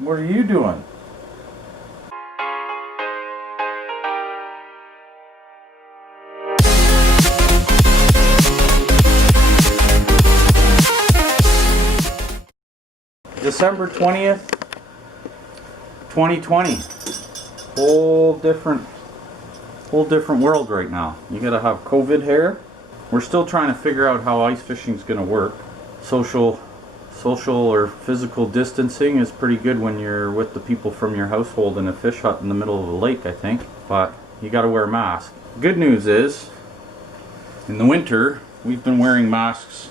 What are you doing? December 20th, 2020. Whole different world right now. You gotta have COVID hair. We're still trying to figure out how ice fishing is gonna work. Social or physical distancing is pretty good when you're with the people from your household in a fish hut in the middle of a lake, I think. But you gotta wear a mask. Good news is, in the winter, we've been wearing masks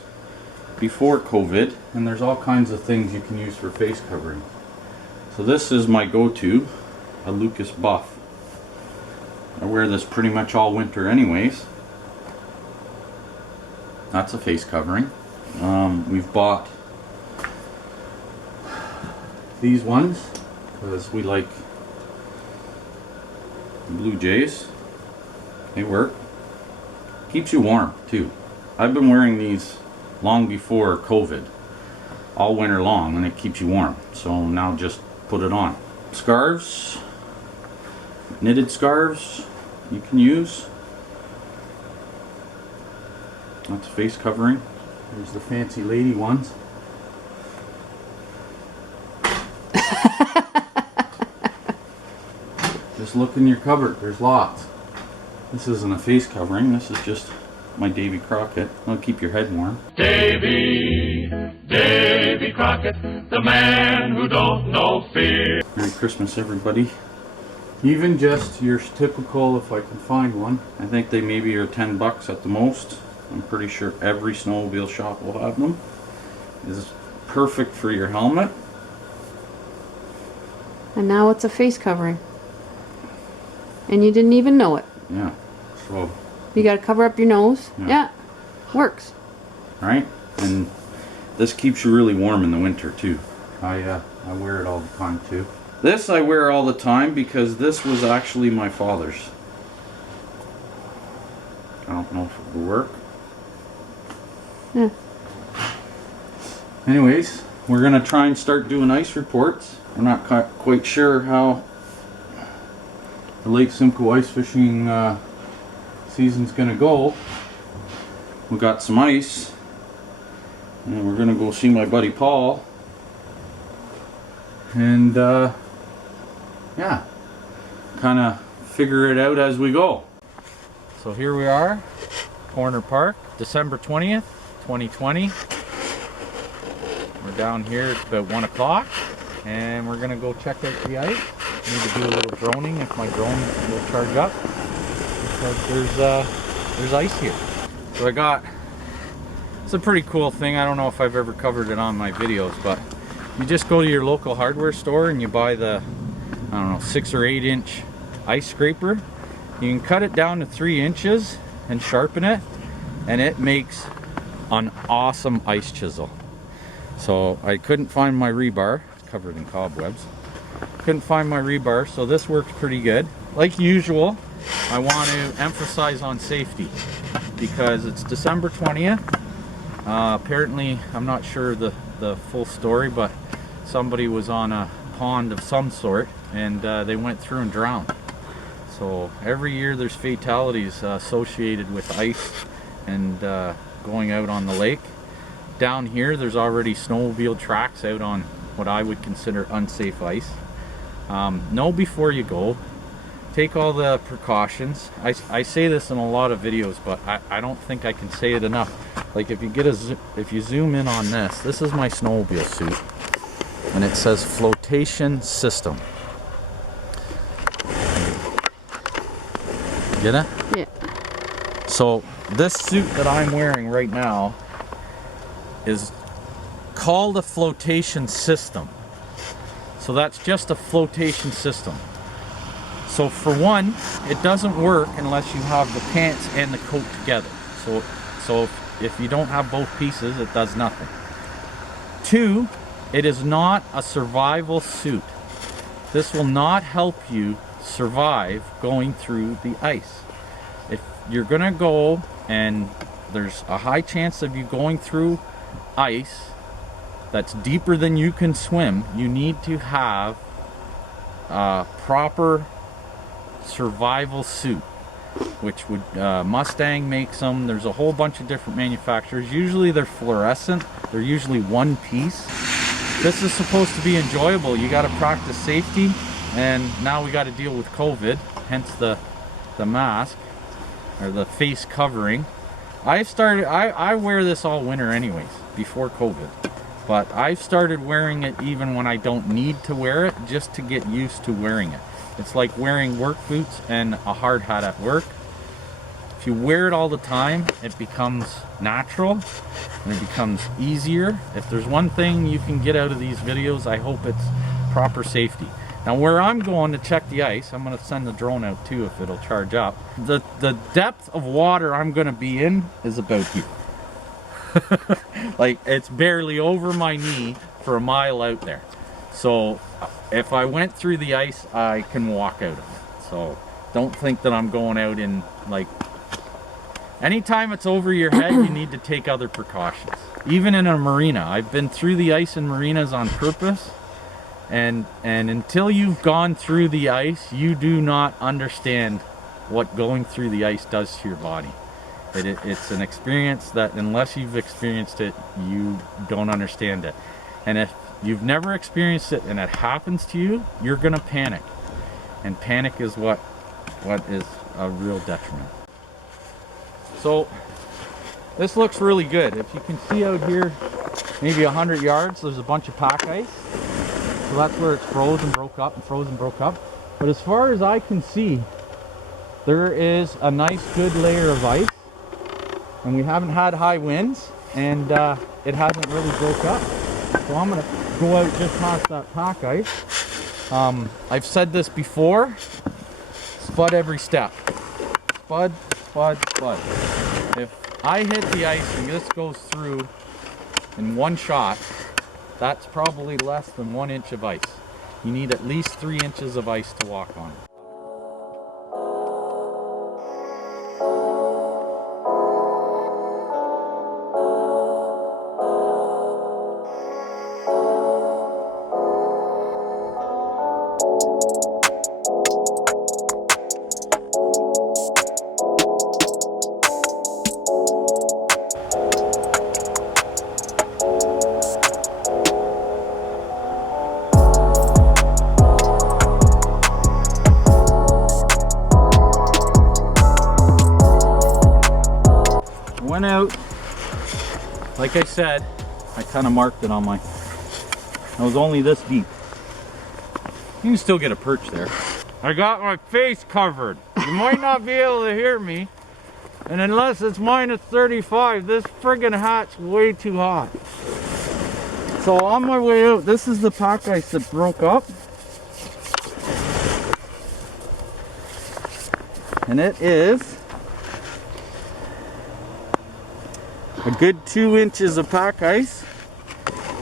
before COVID, and there's all kinds of things you can use for face covering. So this is my go-to, a Lucas Buff. I wear this pretty much all winter anyways. That's a face covering. We've bought these ones because we like the Blue Jays. They work. Keeps you warm too. I've been wearing these long before COVID, all winter long, and it keeps you warm. So now just put it on. Scarves, knitted scarves you can use. That's face covering. There's the fancy lady ones. Just look in your cupboard, there's lots. This isn't a face covering, this is just my Davy Crockett. It'll keep your head warm. Davy Crockett, the man who don't know fear. Merry Christmas, everybody. Even just your typical, if I can find one, I think they maybe are 10 bucks at the most. I'm pretty sure every snowmobile shop will have them. This is perfect for your helmet. And now it's a face covering. And you didn't even know it. Yeah. So you gotta cover up your nose. Yeah. Works. Right? And this keeps you really warm in the winter too. I wear it all the time too. This I wear all the time because this was actually my father's. I don't know if it will work. Yeah. Anyways, we're gonna try and start doing ice reports. We're not quite sure how the Lake Simcoe ice fishing season's gonna go. We got some ice, and we're gonna go see my buddy Paul, and yeah, kind of figure it out as we go. So here we are, Corner Park, December 20th, 2020. We're down here, it's about 1 o'clock, and we're gonna go check out the ice. Need to do a little droning if my drone will charge up, because there's ice here. So it's a pretty cool thing. I don't know if I've ever covered it on my videos, but you just go to your local hardware store and you buy the, I don't know, 6 or 8 inch ice scraper. You can cut it down to 3 inches and sharpen it, and it makes an awesome ice chisel. So I couldn't find my rebar, it's covered in cobwebs. Couldn't find my rebar, so this works pretty good. Like usual, I want to emphasize on safety because it's December 20th. Apparently, I'm not sure the full story, but somebody was on a pond of some sort and they went through and drowned. So every year there's fatalities associated with ice and going out on the lake. Down here there's already snowmobile tracks out on what I would consider unsafe ice. Know before you go. Take all the precautions. I say this in a lot of videos, but I don't think I can say it enough. Like if you zoom in on this is my snowmobile suit, and it says flotation system. Get it? Yeah. So this suit that I'm wearing right now is called a flotation system. So that's just a flotation system. So for one, it doesn't work unless you have the pants and the coat together. So if you don't have both pieces, it does nothing. 2, it is not a survival suit. This will not help you survive going through the ice. If you're gonna go and there's a high chance of you going through ice that's deeper than you can swim, you need to have a proper survival suit, which would Mustang makes them. There's a whole bunch of different manufacturers. Usually they're fluorescent. They're usually one piece. This is supposed to be enjoyable. You got to practice safety, and now we got to deal with COVID, hence the mask or the face covering. I wear this all winter anyways, before COVID, but I've started wearing it even when I don't need to wear it, just to get used to wearing it. It's like wearing work boots and a hard hat at work. If you wear it all the time, it becomes natural and it becomes easier. If there's one thing you can get out of these videos, I hope it's proper safety. Now where I'm going to check the ice, I'm going to send the drone out too if it'll charge up. The depth of water I'm going to be in is about here. Like, it's barely over my knee for a mile out there. So if I went through the ice, I can walk out of it. So don't think that I'm going out in, like, anytime it's over your head, you need to take other precautions. Even in a marina, I've been through the ice in marinas on purpose. And until you've gone through the ice, you do not understand what going through the ice does to your body. It's an experience that, unless you've experienced it, you don't understand it. And if you've never experienced it and it happens to you, you're gonna panic. And panic is what is a real detriment. So this looks really good. If you can see out here, maybe 100 yards, there's a bunch of pack ice. So that's where it's frozen, broke up, and frozen, broke up. But as far as I can see, there is a nice good layer of ice. And we haven't had high winds, and it hasn't really broke up. So I'm gonna go out just past that pack ice. I've said this before, spud every step. Spud, spud, spud. If I hit the ice and this goes through in one shot, that's probably less than 1 inch of ice. You need at least 3 inches of ice to walk on. Went out, like I said, I kind of marked it on my, it was only this deep. You can still get a perch there. I got my face covered. You might not be able to hear me, and unless it's minus 35, this friggin' hat's way too hot. So on my way out, this is the pack ice that broke up. And it is a good 2 inches of pack ice,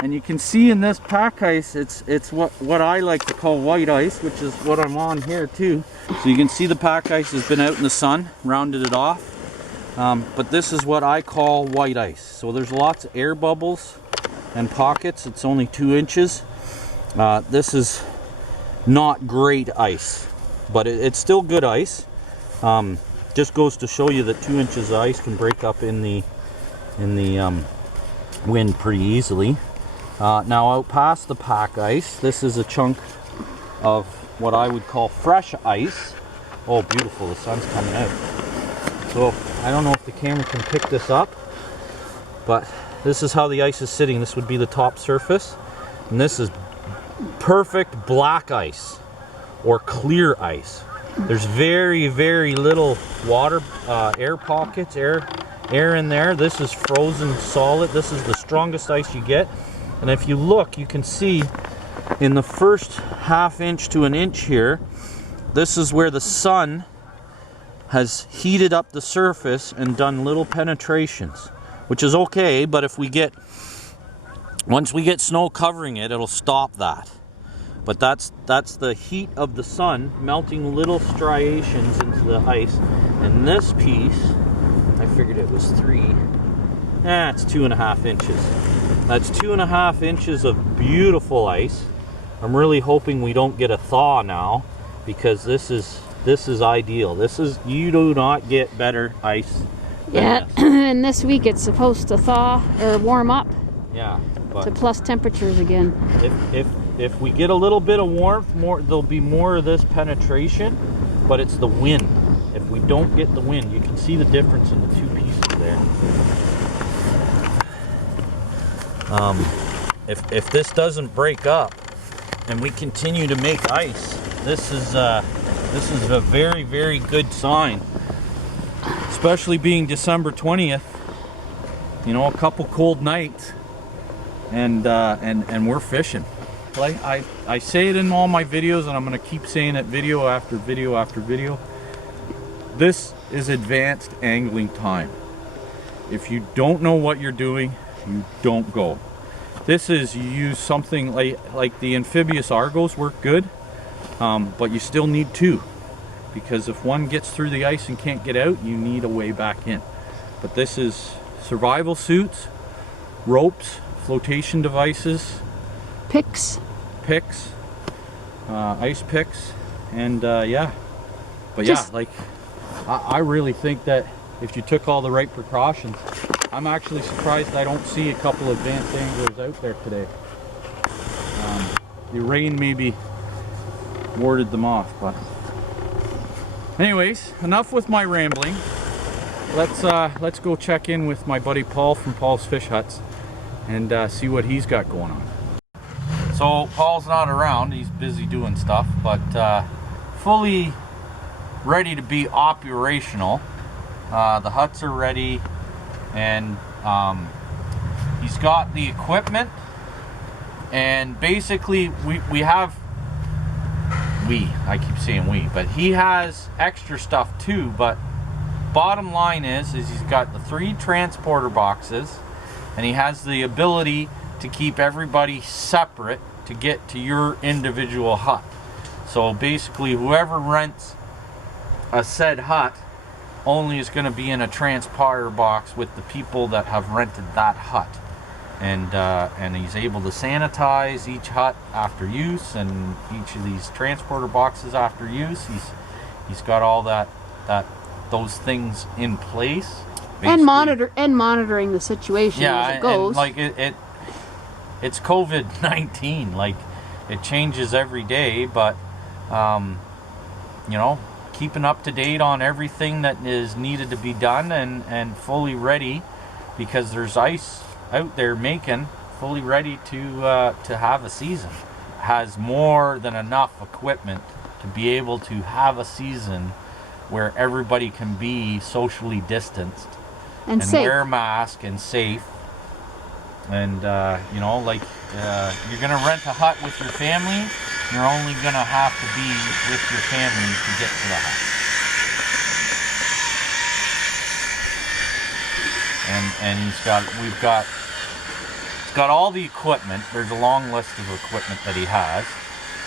and you can see in this pack ice it's what I like to call white ice, which is what I'm on here too. So you can see the pack ice has been out in the sun, rounded it off, but this is what I call white ice. So there's lots of air bubbles and pockets. It's only 2 inches. This is not great ice, but it's still good ice. Just goes to show you that 2 inches of ice can break up in the wind pretty easily. Now out past the pack ice, this is a chunk of what I would call fresh ice. Oh, beautiful, the sun's coming out. So I don't know if the camera can pick this up, but this is how the ice is sitting. This would be the top surface, and this is perfect black ice or clear ice. There's very, very little water, air pockets, air in there. This is frozen solid. This is the strongest ice you get. And if you look, you can see in the first ½ inch to an inch here, this is where the sun has heated up the surface and done little penetrations, which is okay, but if we get, once we get snow covering it, it'll stop that. But that's the heat of the sun melting little striations into the ice. And this piece, I figured it was 3. It's 2.5 inches. That's 2.5 inches of beautiful ice. I'm really hoping we don't get a thaw now, because this is ideal. You do not get better ice than Yeah, this. and this week it's supposed to thaw or warm up Yeah, to but plus temperatures again. if we get a little bit of warmth, there'll be more of this penetration, but it's the wind. If we don't get the wind, you can see the difference in the two pieces there. If this doesn't break up and we continue to make ice, this is a very, very good sign. Especially being December 20th, you know, a couple cold nights, and we're fishing. Like I say it in all my videos, and I'm gonna keep saying it video after video after video. This is advanced angling time. If you don't know what you're doing, you don't go. This is, you use something like the amphibious Argos work good, but you still need two, because if one gets through the ice and can't get out, you need a way back in. But this is survival suits, ropes, flotation devices, Picks. ice picks, and yeah. But Just- yeah, like I really think that if you took all the right precautions, I'm actually surprised I don't see a couple of advanced anglers out there today. The rain maybe warded them off, but anyways, enough with my rambling. Let's go check in with my buddy Paul from Paul's Fish Huts and see what he's got going on. So Paul's not around, he's busy doing stuff, but fully ready to be operational. The huts are ready, and he's got the equipment, and basically I keep saying we, but he has extra stuff too. But bottom line is he's got the 3 transporter boxes, and he has the ability to keep everybody separate to get to your individual hut. So basically whoever rents a said hut only is going to be in a transporter box with the people that have rented that hut, and he's able to sanitize each hut after use, and each of these transporter boxes after use. He's got all those things in place, basically. And monitoring the situation as it goes. And like it's COVID-19, like it changes every day, but you know, keeping up to date on everything that is needed to be done, and fully ready, because there's ice out there making, fully ready to have a season. Has more than enough equipment to be able to have a season where everybody can be socially distanced and safe. wear a mask and safe. And you know, like you're gonna rent a hut with your family, you're only gonna have to be with your family to get to the hut. And he's got all the equipment. There's a long list of equipment that he has,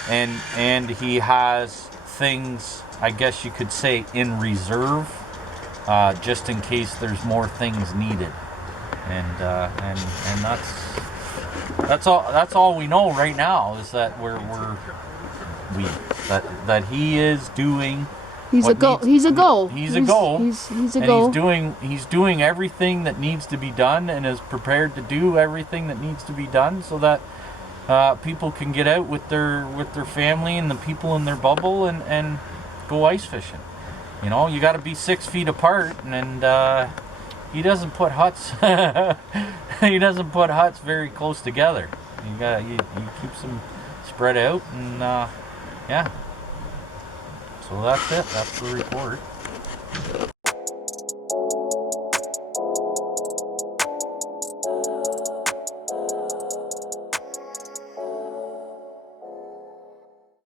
and he has things, I guess you could say, in reserve, just in case there's more things needed. And that's all we know right now, is that that he is doing. He's a go. He's a go. He's a go. He's a go. He's doing everything that needs to be done, and is prepared to do everything that needs to be done, so that people can get out with their family and the people in their bubble and go ice fishing. You know, you got to be 6 feet apart, and he doesn't put huts. He doesn't put huts very close together. He keeps them spread out, and yeah. So that's it. That's the report.